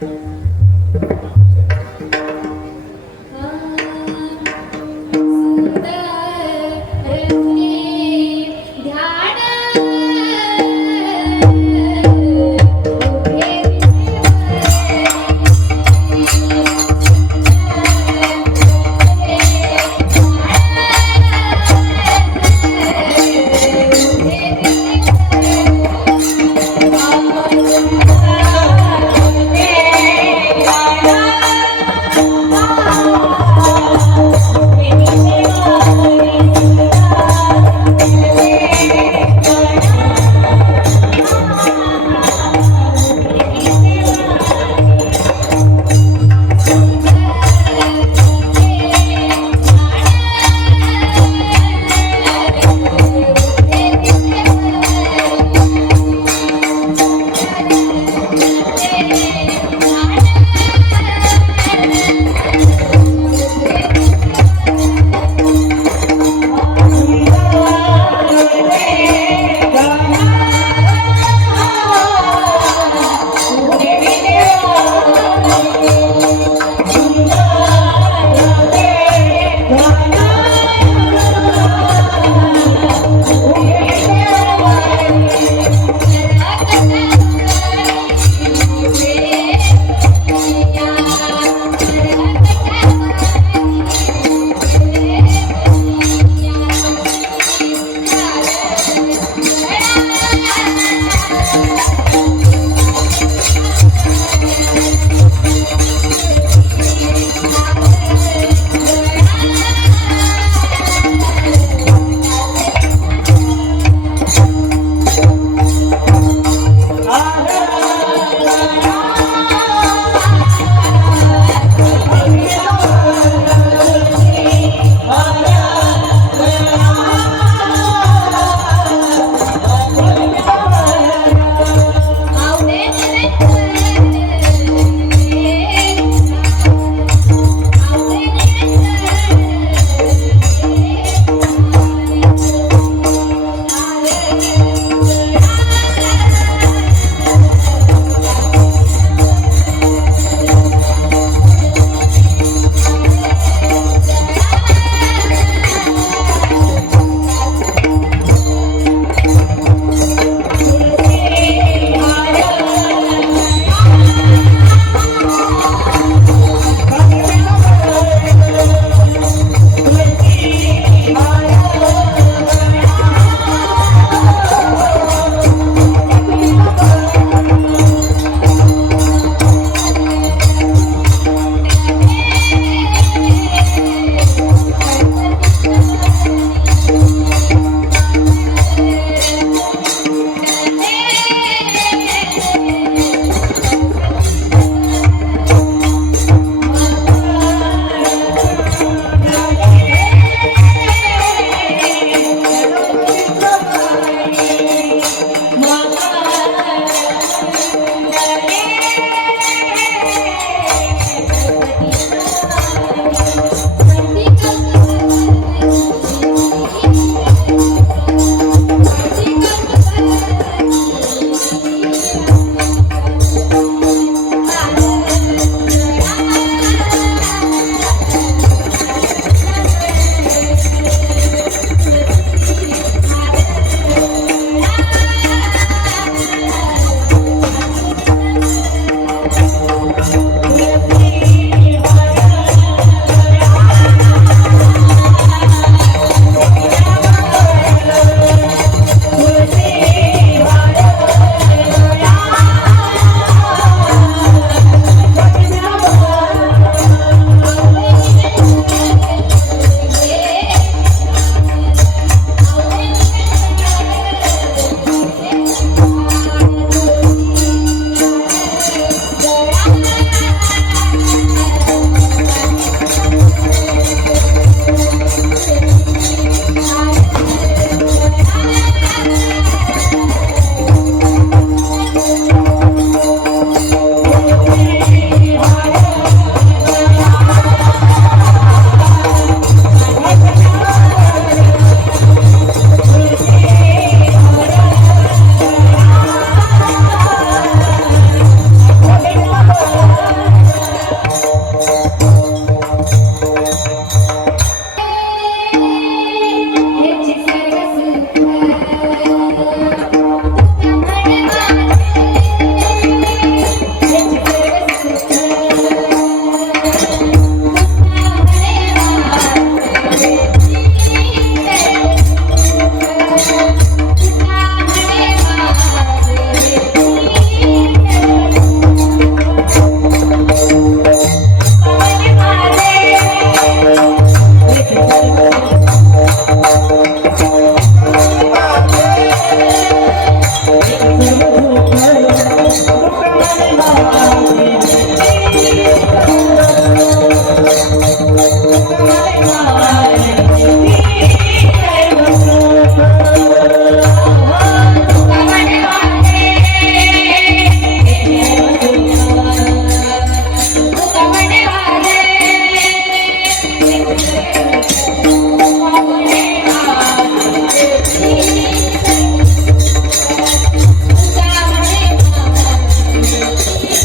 Yeah.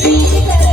Thank you.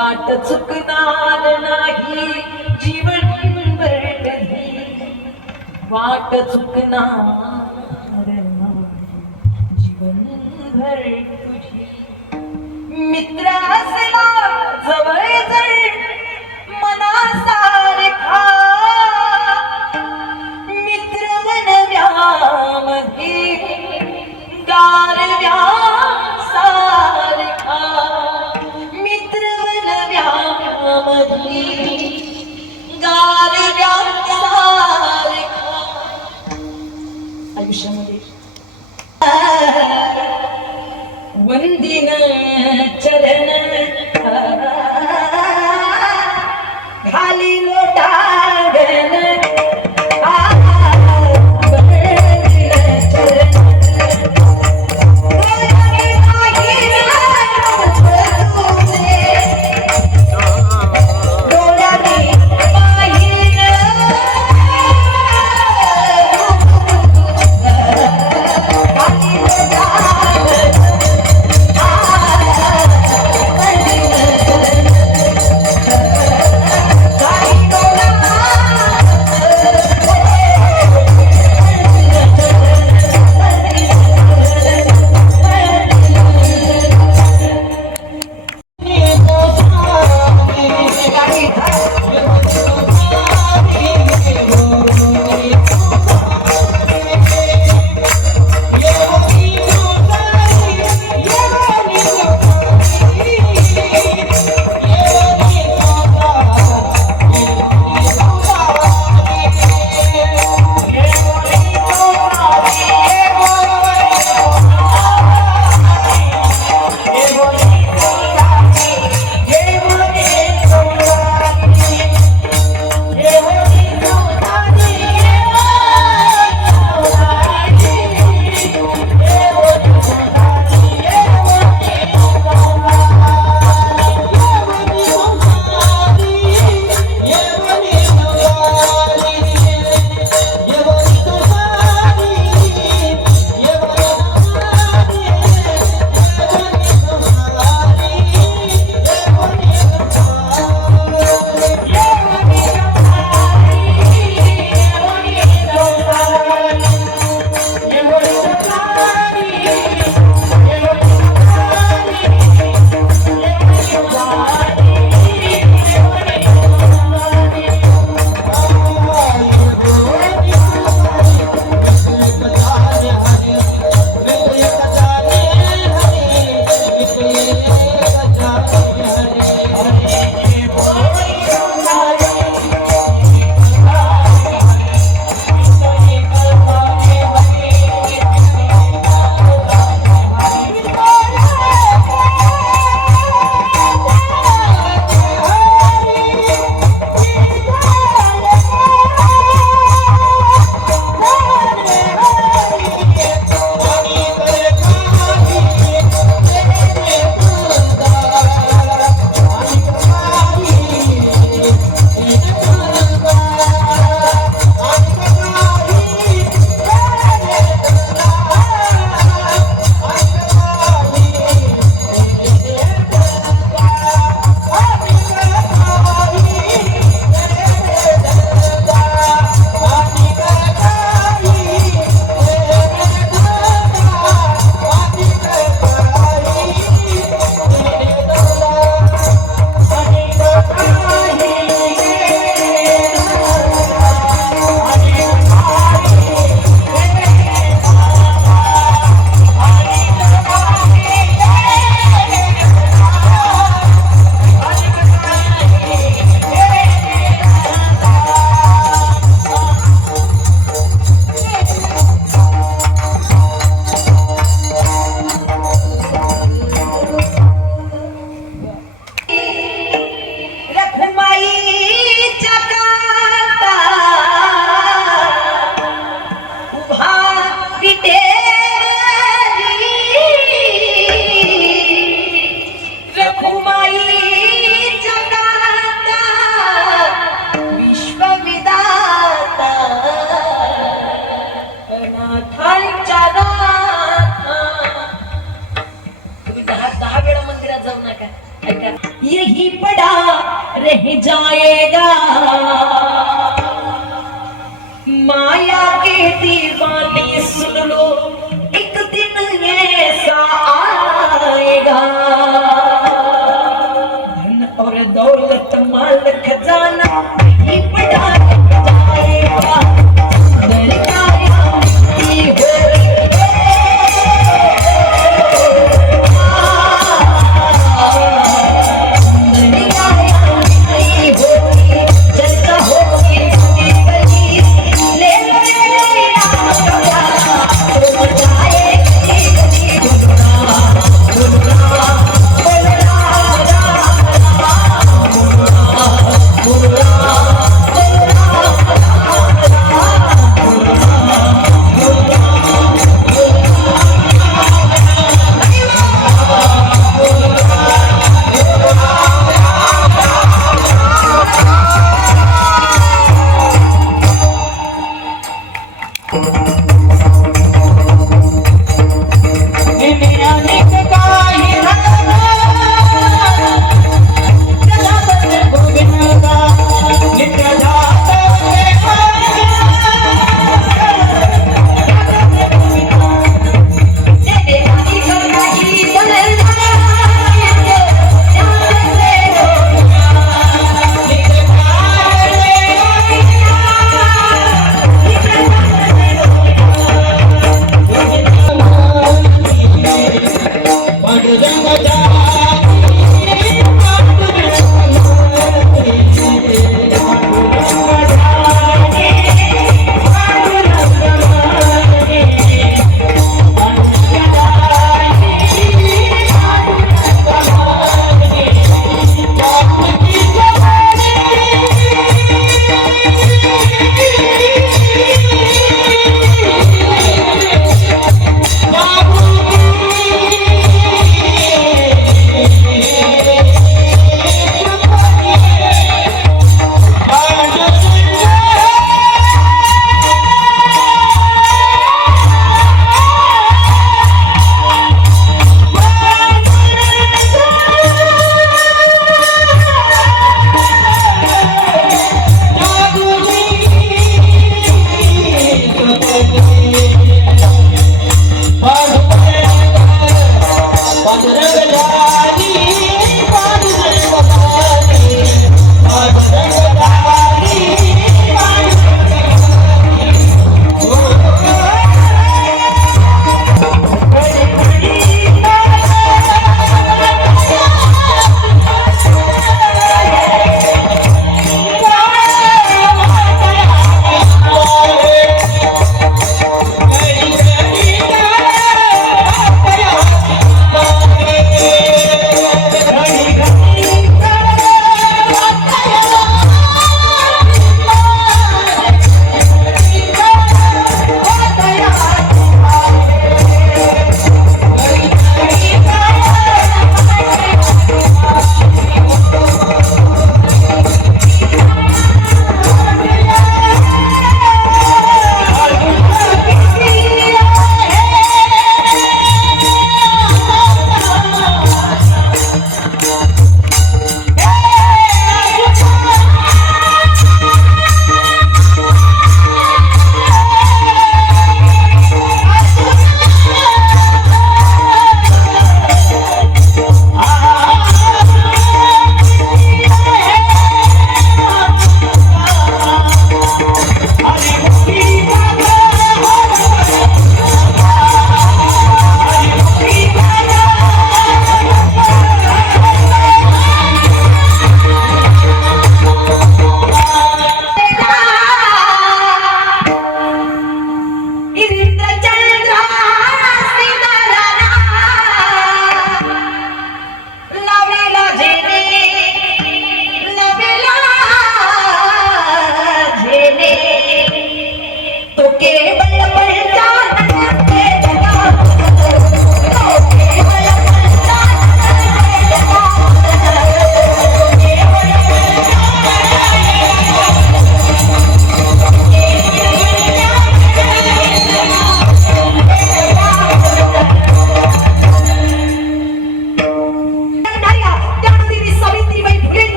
वाट चुकणार नाही जीवनभर कधी, वाट चुकणार नाही जीवनभर तुझी. मित्र असला जवळ जर मनासारखा, मित्र वनव्यामध्ये गारव्या सारखा, मित्र वनव्यामध्ये गारव्या सारखा. आयुष्यामध्ये वंदिन चरण जाएगा माया के दीवाने सुन लो एक दिन ऐसा आएगा धन और दौलत माल खजाना ये बड़ा जाएगा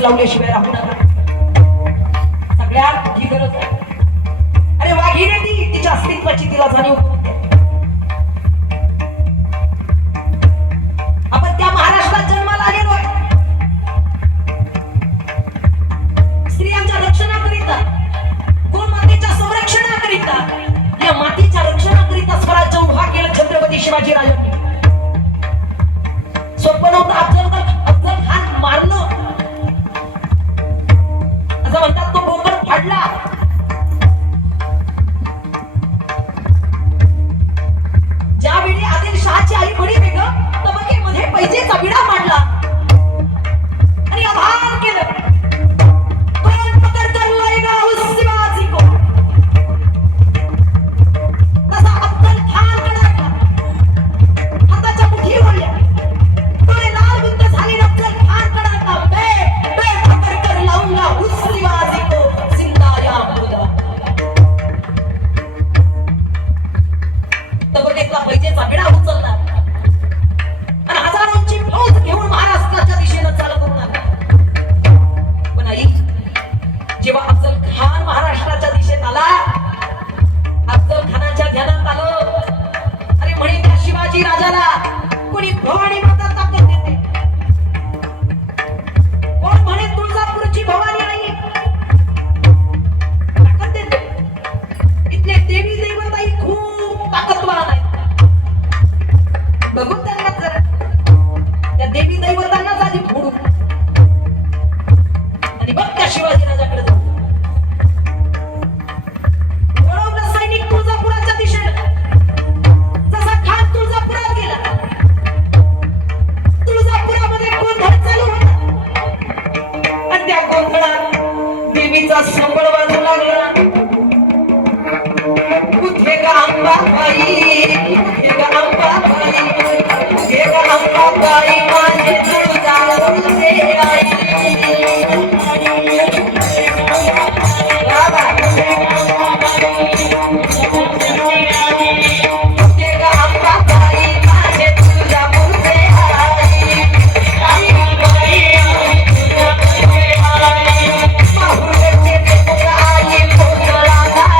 धाडस लावल्याशिवाय राहू नका. सगळ्यात मोठी गरज आहे. अरे वाघीने ती तिच्या अस्तित्वाची तिला जाणीव होते. आपण त्या महाराष्ट्रात जन्माला आलेलो आहे. स्त्रियांच्या रक्षणाकरिता, गोमातेच्या संरक्षणाकरिता, या मातीच्या रक्षणाकरिता स्वराज्य उभा केलं छत्रपती शिवाजी राजांनी. स्वप्न होतं अफजल खान मारलं, असं म्हणतात. तो बोकड फाडला. ज्यावेळी आदिलशहाची आई बडी बेगम तबकेमध्ये पैजेचा विडा मांडला आणि आभार केलं. कौन पकडकर लाएगा उस शिवाजी को, तसा अफजल खान कडाडला. हाताच्या मुठी ओढल्या, डोळे लाल बुंद झाले. अफजल खान कडाडला, मैं पकडकर लाऊंगा उस शिवाजी को जिंदा या मुर्दा. तबकेतला पैजेचा विडा उचलला आणि हजारोंची फौज घेऊन महाराष्ट्राच्या दिशेनं चाल करून आला. पण आई, जेव्हा अफजल खान महाराष्ट्राच्या दिशेत आला, अफजल खानाच्या ध्यानात आलं, अरे म्हणे त्या शिवाजी राजाला कोणी भवानी माता ताकद देते, कोण म्हणे तुळजापूरची भवानी आई ताकद देते. इथले देवी देवताई खूप ताकदवान आहेत. बघून त्यांना जरा त्या देवी दैवतांनाच आधी फोडू आणि बघ त्या शिवाजी राजाकडे जाऊ. वळवलं सैनिक तुळजापुराच्या दिशेने. जसा खान तुळजापुरात गेला, तुळजापुरामध्ये गोंधळ चालू होता आणि त्या गोंधळात देवीचा संबळ वाजू लागला. उठे ग अंबाबाई, उठे ग अंबाबाई, उठे ग अंबाबाई, माझे तुळजापूरचे आई. बाबा, उठे ग अंबाबाई, माझे तुळजापूरचे आई. माहुरचे देऊळ आई कोंडला जावं.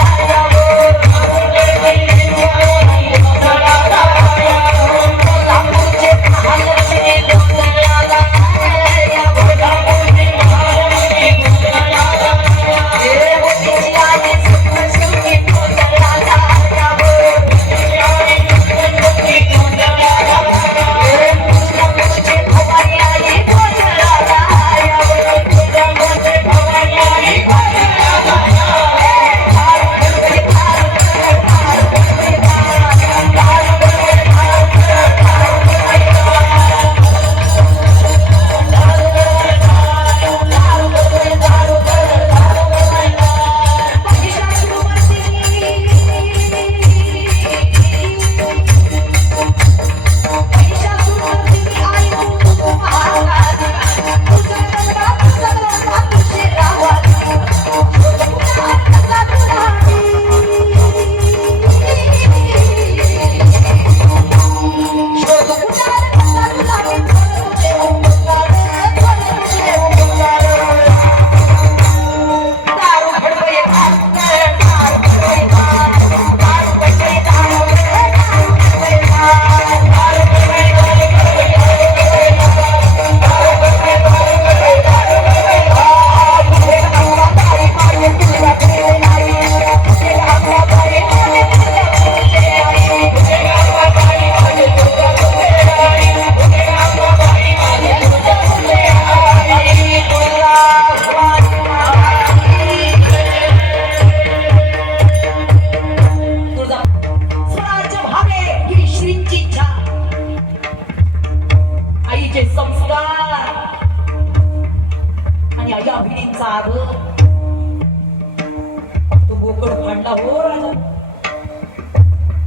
कोल्हापूरचे महालक्ष्मी कोंडला जावं. देवतेची आई सप्तशृंगी कोंडला जावं. तुळजापूरची भवानी आई कोंडला जावं. तुळजापूरची भवानी आई कोंडला जावं.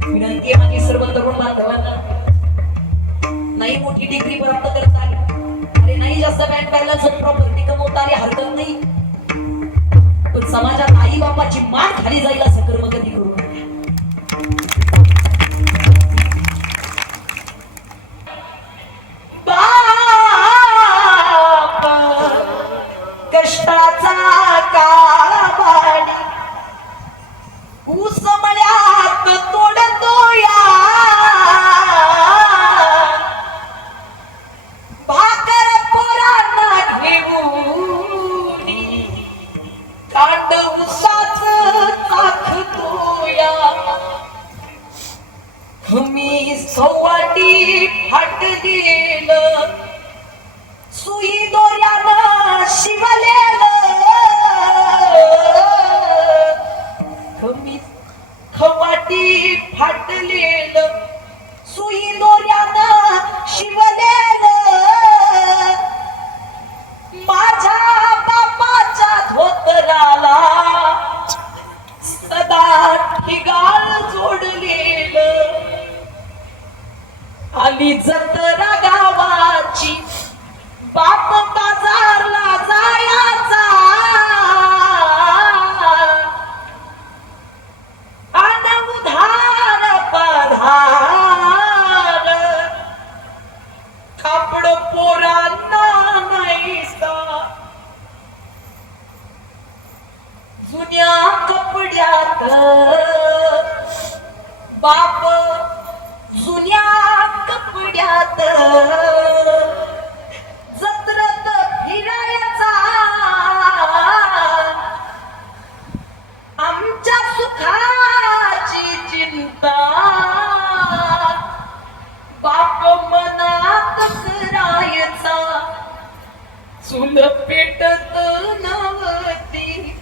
विनंती आहे माझी सर्व तरुण बांधवांना, नाही मोठी डिग्री प्राप्त करता आली, अरे नाही जास्त बँक बॅलन्स प्रॉपर्टी कमवता आली, हरकत नाही, पण समाजात आई बापाची मान खाली जाईल असं कर्म कधी करू नका. सुई दोऱ्यानं शिवलेलं खवाटी फाटलेलं सुई दोऱ्यानं शिवलेलं माझ्या बापाच्या धोतराला सदा ठिगाळ जोडलेलं आली जत्रा गावाची बाप बाजारला जायचा आणि उधार पधार कापड पोरांना नाहीसा जुन्या कपड्यात बाप जुन्या कपड्यात जत्रत फिरायचा आमच्या सुखाची चिंता बाप मनात करायचा चूल पेटत नव्हती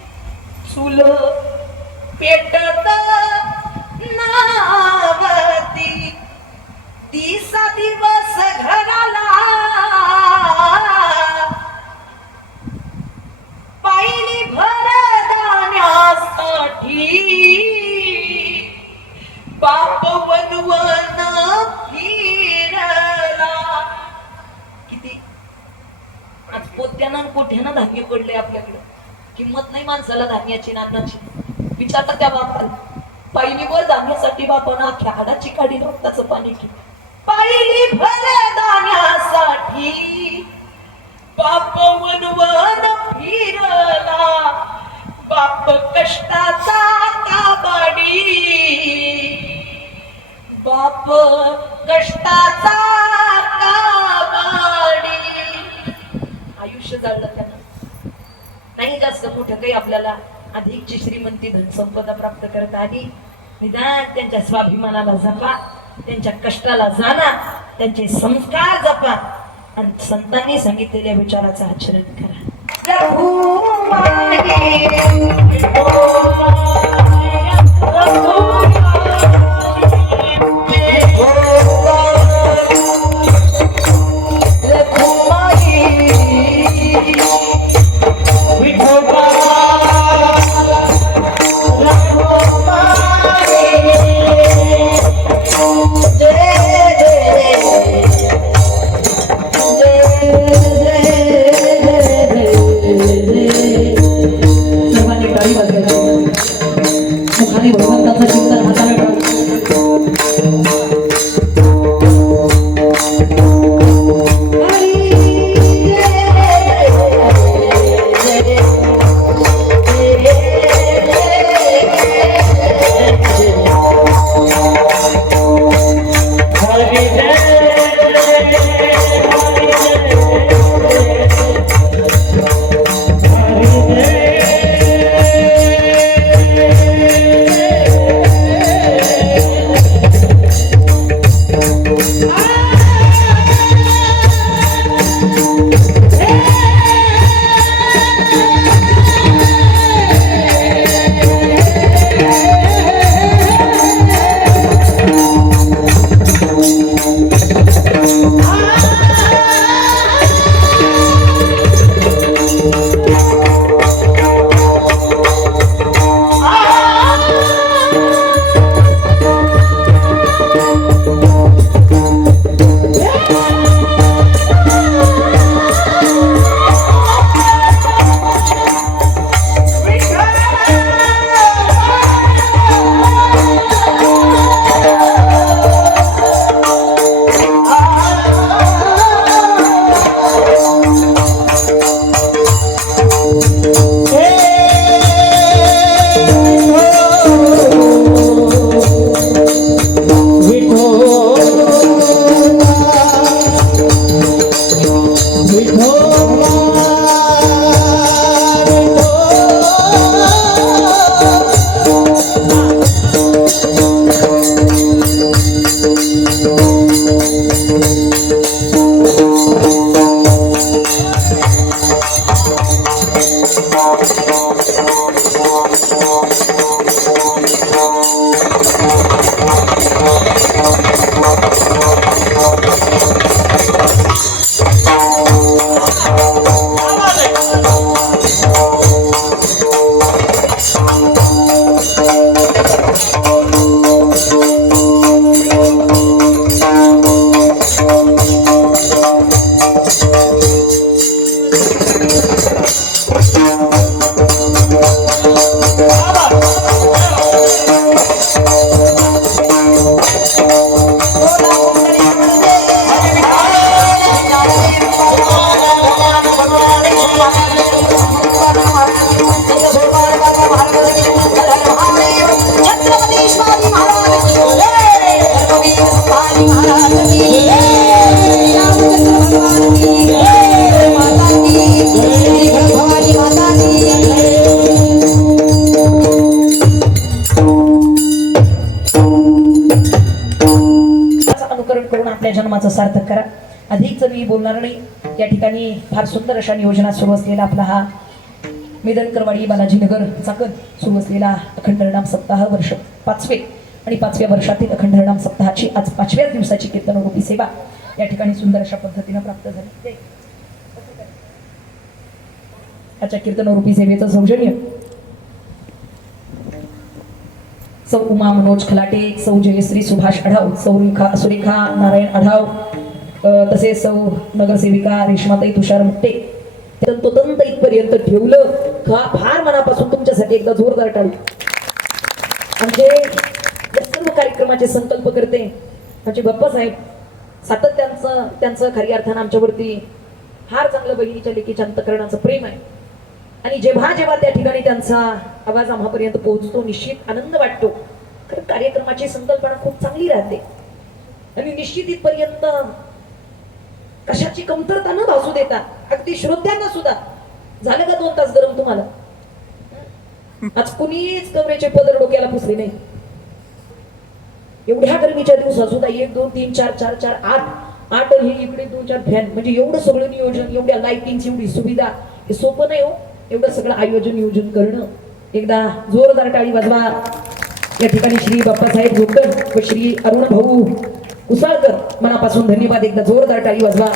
चूल पेटत नावती दिसा दिवस घराला पायली भर दाण्यासाठी बाप वनवन फिरला किती आज पोत्यानं कोठ्यानं धान्य पडले आपल्याकडे किंमत नाही माणसाला धान्याची नाताची विचारता त्या बापाला पायलीवर धान्यासाठी बापानं अख्ख्या हाडाची काढी रक्ताचं पाणी केलं पायली भर दाण्यासाठी बाप वनवन फिरला बाप कष्टाचा काबाडी बाप कष्टाचा काबाडी आयुष्य जाळलं त्यांना नाही जास्त कुठं काही आपल्याला अधिकची श्रीमंती धन संपदा प्राप्त करता आली निदान त्यांच्या स्वाभिमानाला जपा त्यांच्या कष्टाला जाणा त्यांचे संस्कार जपा आणि संतांनी सांगितलेल्या विचाराचा आचरण करा या ठिकाणी फार सुंदर अशा नियोजनात सुरू असलेला आपला हा मेदनकरवाडी बालाजीनगर चाकण सुरू असलेला अखंड हरिनाम सप्ताह वर्ष 5वे आणि 5व्या वर्षातील अखंड हरिनाम सप्ताहाची आज 5व्याच दिवसाची कीर्तनरूपी सेवा या ठिकाणी सुंदर अशा पद्धतीने प्राप्त झाली. याच्या कीर्तनरूपी सेवेचं सौजन्य सौ उमा मनोज खलाटे, सौ जयश्री सुभाष आढाव, सुरेखा नारायण आढाव, तसेच सौ नगरसेविका रेश्माताई तुषार मुट्टे तंतोतंत इथपर्यंत ठेवलं का फार मनापासून तुमच्यासाठी एकदा जोरदार टाळी. म्हणजे या सर्व कार्यक्रमाचे संकल्प करते आमचे बाप्पासाहेब सातत्याचं त्यांचं खऱ्या अर्थानं आमच्यावरती फार चांगलं बहिणीच्या लेकीच्या अंतकरणाचं प्रेम आहे. आणि जेव्हा जेव्हा त्या ठिकाणी त्यांचा आवाज आम्हापर्यंत पोहोचतो निश्चित आनंद वाटतो. कारण कार्यक्रमाची संकल्पना खूप चांगली राहते आणि निश्चित इथपर्यंत कशाची कमतरता न भासू देता अगदी श्रोत्यांना सुद्धा झालं का 2 तास गरम तुम्हाला. आज कुणीच कमरेचे पदर डोक्याला पुसले नाही. एवढ्या गरमीच्या दिवसात सुद्धा 1 2 3 4 4 4 8 हे इकडे 2 4 फॅन म्हणजे एवढं सगळं नियोजन एवढ्या लाइटिंग एवढी सुविधा हे सोपं नाही हो. एवढं सगळं आयोजन नियोजन करणं. एकदा जोरदार टाळी वाजवा. या ठिकाणी श्री बाप्पासाहेब जोगदर व श्री अरुण भाऊ कुसाळकर मनापासून धन्यवाद. एकदा जोरदार टाळी वाजवा.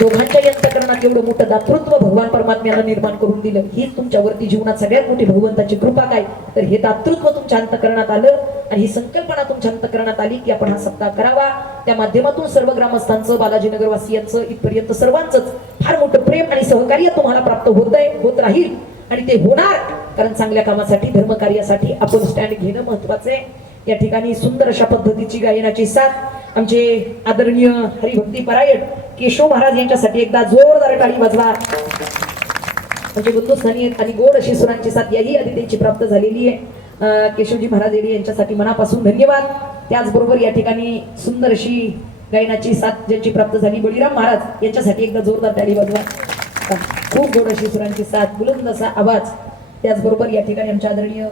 दोघांच्या अंतकरणात एवढं मोठं दातृत्व भगवान परमात्म्यानं निर्माण करून दिलं. हीच तुमच्यावरती जीवनात सगळ्यात मोठी भगवंताची कृपा काय तर हे दातृत्व तुमच्या अंतकरणात आलं आणि ही संकल्पना तुमच्या अंतकरणात आली की आपण हा सप्ताह करावा. त्या माध्यमातून सर्व ग्रामस्थांचं बालाजीनगरवासियांचं इथपर्यंत सर्वांचंच फार मोठं प्रेम आणि सहकार्य तुम्हाला प्राप्त होत राहील आणि ते होणार. कारण चांगल्या कामासाठी धर्मकार्यासाठी आपण स्टँड घेणं महत्वाचं आहे. या ठिकाणी सुंदर अशा पद्धतीची गायनाची साथ आमचे आदरणीय हरिभक्ती परायण केशव महाराज यांच्यासाठी एकदा जोरदार टाळी वाजवा. म्हणजे बंधुस्थानी आहेत आणि गोड अशी सुरांची साथ याही आधी त्यांची प्राप्त झालेली आहे. केशवजी महाराज यांच्यासाठी मनापासून धन्यवाद. त्याचबरोबर या ठिकाणी सुंदर अशी गायनाची साथ ज्यांची प्राप्त झाली बळीराम महाराज यांच्यासाठी एकदा जोरदार टाळी वाजवा. खूप गोड अशी सुरांची साथ बुलंद असा आवाज. त्याचबरोबर या ठिकाणी आमच्या आदरणीय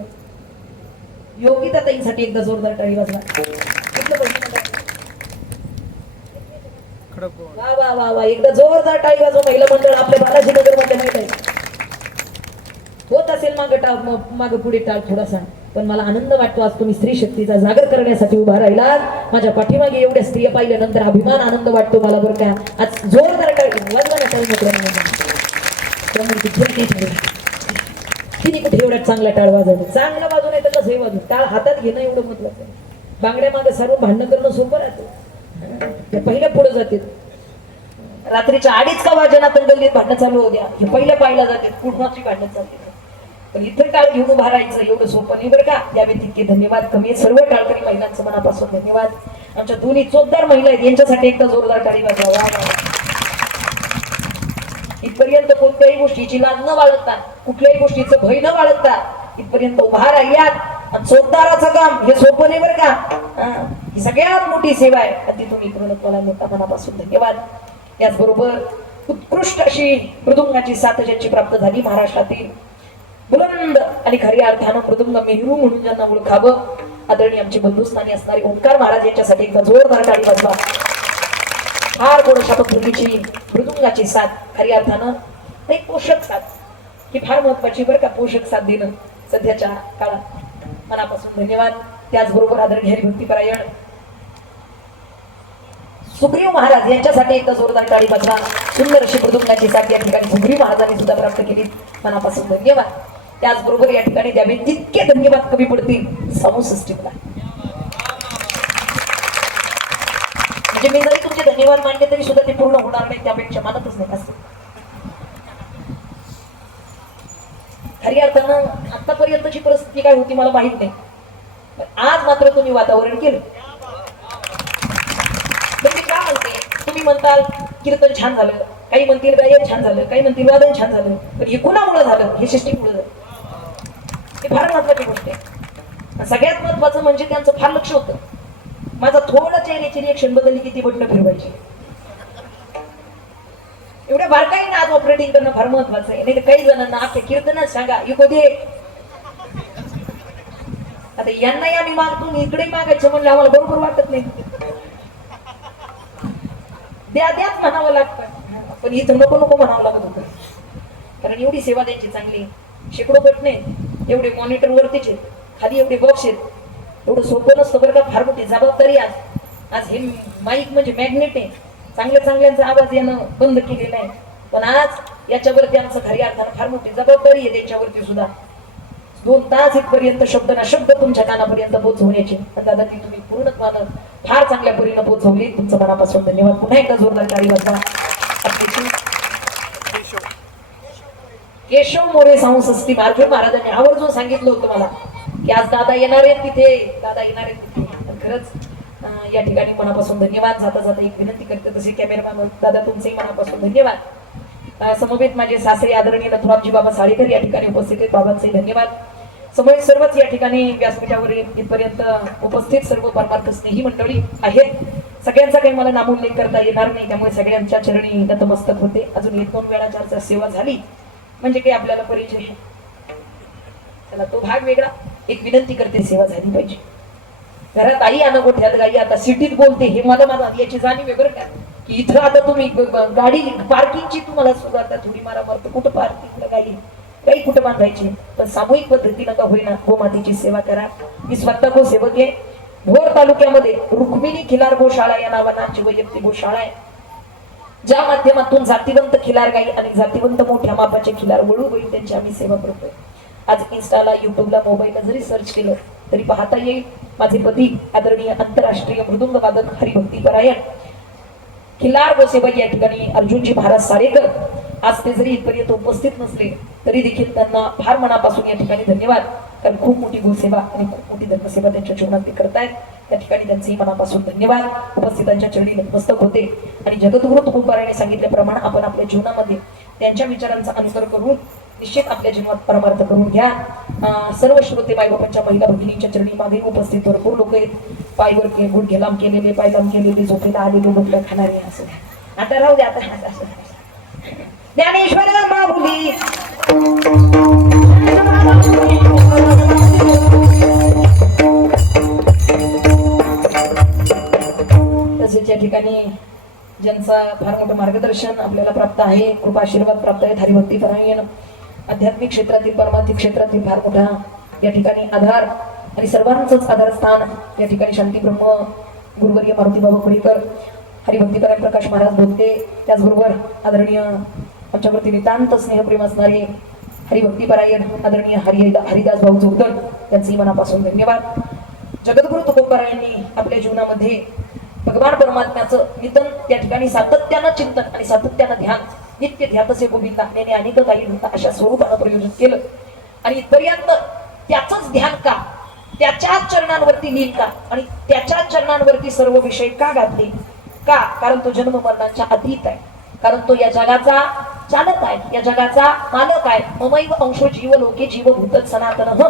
योगिता ताईंसाठी एकदा जोरदार टाळी वाजवा. वा वा वा वा एकदा जोरदार टाळी वाजवा. महिला मंडळ आपल्या बालाजीनगर मध्ये माहित आहे होत असेल माग पुढे टाळ थोडासा पण मला आनंद वाटतो आज तुम्ही स्त्री शक्तीचा जागर करण्यासाठी उभा राहिलात. माझ्या पाठीमागे एवढ्या स्त्रिया पाहिल्यानंतर अभिमान आनंद वाटतो मला बरं का. आज जोरदार टाळी वाजवा ना टाळी तिने कुठे एवढ्या चांगला टाळ वाजवतो. चांगला वाजवून आहे तर कसं हे वाजवून टाळ हातात घेणं एवढं महत्वाचं आहे. बांगड्या मागे सारून भांडणं करणं सोपं राहतं. पहिल्या पुढे जाते रात्रीच्या 2:30 का वाजेना पण गल्लीत भांडणं चालू होत्या हे पहिल्या पाहिला जाते पूर्णाची भांडणं चालते. पण इथं टाळ घेऊन उभा राहायचं एवढं सोपं नाही बरं का. यावे तितके धन्यवाद कमी सर्व टाळकरी महिलांचं मनापासून धन्यवाद. आमच्या दोन्ही चोखदार महिला आहेत यांच्यासाठी एकदा जोरदार टाळी वाजवा. इथपर्यंत कोणत्याही गोष्टीची लाज न बाळगता कुठल्याही गोष्टीचं भय न बाळगता इथपर्यंत उभा राहिल्यात आणि चोखदाराचं काम हे सोपं नाही बरं का. ही सगळ्यात मोठी सेवा आहे आणि ती तुम्ही करून मला मोठा मनापासून धन्यवाद. त्याचबरोबर उत्कृष्ट अशी मृदुंगाची साथ ज्यांची प्राप्त झाली महाराष्ट्रातील बुलंद आणि खऱ्या अर्थानं मृदुंग मेहरू म्हणून ज्यांना ओळखावं आदरणीय आमचे बंधुस्थानी असणारे ओंकार महाराज यांच्यासाठी एकदा जोरदार टाळी वाजवा. फार गोड अशा पद्धतीची मृदुंगाची साथ खऱ्या अर्थानं एक पोषक साथ ही फार महत्वाची बरं का. पोषक साथ देणं सध्याच्या काळात मनापासून धन्यवाद. त्याचबरोबर आदरणीय हरिभक्ती परायण सुग्रीव महाराज यांच्यासाठी एकदा जोरदार टाळी वाजवा. सुंदर अशी मृदुंगाची साथ या ठिकाणी सुग्रीव महाराजांनी सुद्धा प्राप्त केली मनापासून धन्यवाद. त्याचबरोबर या ठिकाणी द्यावे तितके धन्यवाद कमी पडतील समूह सिस्टीमला. म्हणजे मी जरी तुमचे धन्यवाद मानले तरी सुद्धा ते पूर्ण होणार नाही त्यापेक्षा मानतच नाही असं. खऱ्या अर्थानं आतापर्यंतची परिस्थिती काय होती मला माहित नाही पण आज मात्र तुम्ही वातावरण केलं. मी का म्हणते तुम्ही म्हणताल कीर्तन छान झालं काही म्हणतील गायन छान झालं काही म्हणतील वादन छान झालं पण हे कुणामुळे झालं हे सिस्टीममुळे झालं. हे फार महत्वाची गोष्ट आहे. सगळ्यात महत्वाचं म्हणजे त्यांचं फार लक्ष होतं. माझा थोडा चेहऱ्याची रिएक्शन बदलली की ती बटणं फिरवायची. एवढ्या बारकाईने आज ऑपरेटिंग करणं फार महत्वाचं आहे. नाही तर काही जणांना आपल्या कीर्तनात सांगा इको दे आता यांना आम्ही मागतो इकडे मागायचं म्हणलं आम्हाला बरोबर वाटत नाही. द्या द्याच म्हणावं लागतं, पण इथं नको नको म्हणावं लागत होतं. कारण एवढी सेवा द्यायची चांगली, शेकडो पटणे एवढे मॉनिटर वरतीचे, खाली एवढे बॉक्स आहेत. एवढं सोपं नसतं बरं का, फार मोठी जबाबदारी. आज हे माईक म्हणजे मॅग्नेट आहे, चांगल्या चांगल्यांचा आवाज येणं बंद केलेला आहे. पण आज याच्यावरती आमचं खरी अर्थानं फार मोठी जबाबदारी आहे. त्याच्यावरती सुद्धा 2 तास इथपर्यंत शब्द ना शब्द तुमच्या कानापर्यंत पोहोचवण्याची. दादा ती तुम्ही पूर्णत्वानं फार चांगल्या परीनं पोहोचवली. तुमचं मनापासून धन्यवाद. पुन्हा एकदा जोरदार टाळी वाजवा. केशव मोरे संस्थी अर्जुन महाराजांनी आवर्जून सांगितलं होतं मला की आज दादा येणार आहेत तिथे, दादा येणार आहेत तिथे. खरंच या ठिकाणी मनापासून धन्यवाद. जाता जाता एक विनंती करते तसे कॅमेरामॅन दादा तुमचेही मनापासून धन्यवाद. समवेत माझे सासरे आदरणीय नथुरामजी बाबा साळेकर या ठिकाणी उपस्थित आहेत, बाबांचे धन्यवाद. समवेत सर्वच या ठिकाणी व्यासपीठावर इथपर्यंत उपस्थित सर्व परमार्थ स्नेही मंडळी आहेत. सगळ्यांचा काही मला नामोल्लेख करता येणार नाही, त्यामुळे सगळ्यांच्या चरणी नतमस्तक होते. अजून 1-2 वेळा चर्चा सेवा झाली म्हणजे काही आपल्याला परिचय, चला तो भाग वेगळा. एक विनंती करते, सेवा झाली पाहिजे. घरात आई आणि गोठ्यात गाई. आता सिटीत बोलते हे मला याची जाणीव आहे बरं का, की इथं आता तुम्ही गाडी पार्किंगची तुम्हाला सुधारता थोडी मारामार, कुठं पार्किंगला गाई कुठं बांधायची. पण सामूहिक पद्धतीनं का होईना गोमातेची सेवा करा. मी स्वतः गोसेवक आहे. भोर तालुक्यामध्ये रुक्मिणी खिलार गोशाळा या नावानं आमची वैयक्तिक गोशाळा आहे, ज्या माध्यमातून जातीवंत खिलार गाई आणि जातीवंत मोठ्या मापाचे खिलार वळू बैल त्यांची आम्ही सेवा करतोय. आज इन्स्टाला, युट्यूबला, मोबाईलला जरी सर्च केलं तरी पाहता येईल. माझे पती आदरणीय आंतरराष्ट्रीय मृदुंग वादक हरिभक्ती परायण खिलार गोसेवक या ठिकाणी अर्जुनजी महाराज साळेकर, आज ते जरी इथपर्यंत उपस्थित नसले तरी देखील त्यांना फार मनापासून या ठिकाणी धन्यवाद. कारण खूप मोठी गोसेवा आणि खूप मोठी धर्मसेवा त्यांच्या जीवनात ते करतायत. त्या ठिकाणी त्यांचेही मनापासून धन्यवाद. उपस्थितांच्या चरणी नतमस्तक होते. आणि जगद्गुरु तुकोबारायांनी सांगितल्याप्रमाणे आपण आपल्या जीवनामध्ये त्यांच्या विचारांचा अनुसर करून निश्चित आपल्या जीवनात परमार्थ करून घ्या. सर्व श्रोते मायबापांच्या महिला भगिनींच्या चरणी मागे उपस्थित भरपूर लोक आहेत. पायवर गुडघे लांब केलेले, पाय लांब केलेले, झोपेला आलेले, डोकलं खाणारे. असं आता राहू द्या. आता ज्ञानेश्वर माऊली तसेच या ठिकाणी ज्यांचा फार मोठं मार्गदर्शन आपल्याला प्राप्त आहे, कृपा आशीर्वाद प्राप्त आहे, हरिभक्ती परायण आध्यात्मिक क्षेत्रातील, परमार्थिक क्षेत्रातील फार मोठा या ठिकाणी आधार आणि सर्वांचंच आधारस्थान या ठिकाणी शांती ब्रह्म गुरुवर्य मारुती बाबा पुरीकर, हरिभक्ती परायण प्रकाश महाराज बोलते. त्याचबरोबर आदरणीय आमच्यावरती नितांत स्नेहप्रेम असणारे हरिभक्ती परायण आदरणीय हरिदास भाऊ जोगदर, त्यांचेही मनापासून धन्यवाद. जगद्गुरु तुकोबारायांनी आपल्या जीवनामध्ये भगवान परमात्म्याचं नितन त्या ठिकाणी सातत्यानं चिंतन आणि सातत्यानं ध्यान, नित्य ध्यातसे गोविंदा याने अनेक काही अशा स्वरूपानं प्रयोजन केलं. आणि इथपर्यंत त्याचंच ध्यान का, त्याच्याच चरणांवरती लीन का, आणि त्याच्याच चरणांवरती सर्व विषय का घातले का? कारण तो जन्म मरणांच्या अतीत आहे, कारण तो या जगाचा चालक आहे, या जगाचा मालक आहे. ममैव अंशो जीव लोके जीवभूत सनातन,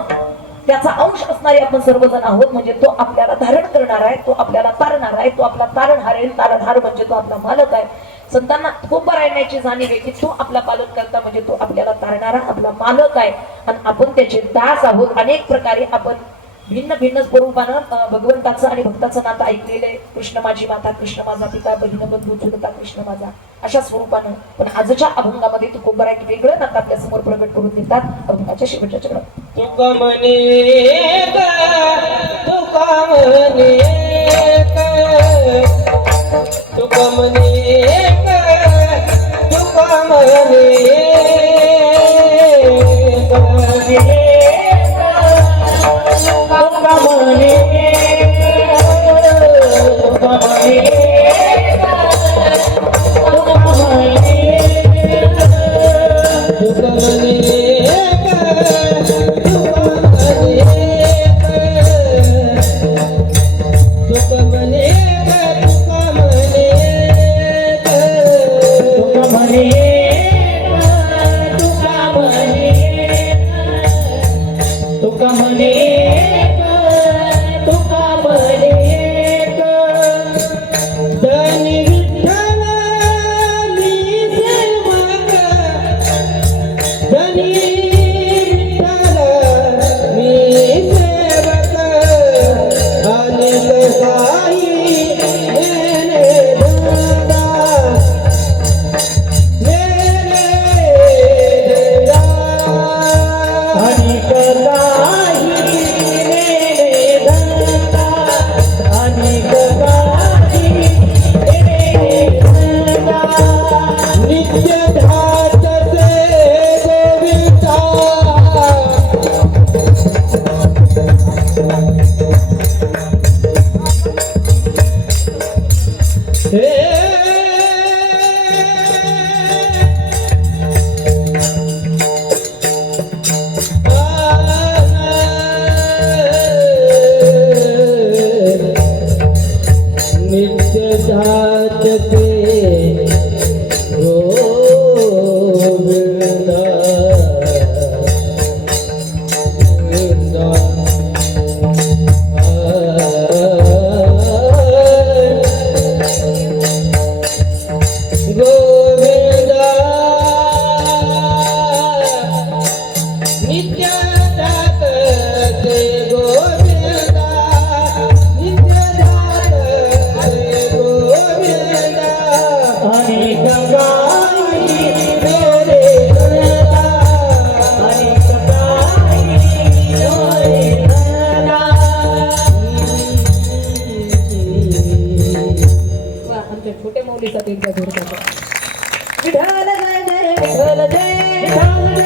त्याचा अंश असणारे आपण सर्वजण आहोत. म्हणजे तो आपल्याला धारण करणार आहे, तो आपल्याला तारणार आहे, तो आपला तारणहार आहे. तारणहार म्हणजे तो आपला मालक आहे. संतांना तुकोबारायांची जाणीव आहे की तो आपला पालन करता म्हणजे तो आपल्याला तारणारा आपला मालक आहे आणि आपण त्याचे दास आहोत. अनेक प्रकारे आपण भिन्न भिन्न स्वरूपानं भगवंताचं आणि भक्ताचं नातं ऐकलेलं आहे. कृष्ण माझी माता, कृष्ण माझा पिता, बहिण बंधू चुलता कृष्ण माझा, अशा स्वरूपानं. पण आजच्या अभंगामध्ये तुकोबाराय वेगळं नातं आपल्या समोर प्रगट करून देतात. अभंगाच्या शेवटच्या चरणात तुका म्हणे तुका म्हणे तुका म्हणे तुका म्हणे विठ्ठल जय जय विठ्ठल जय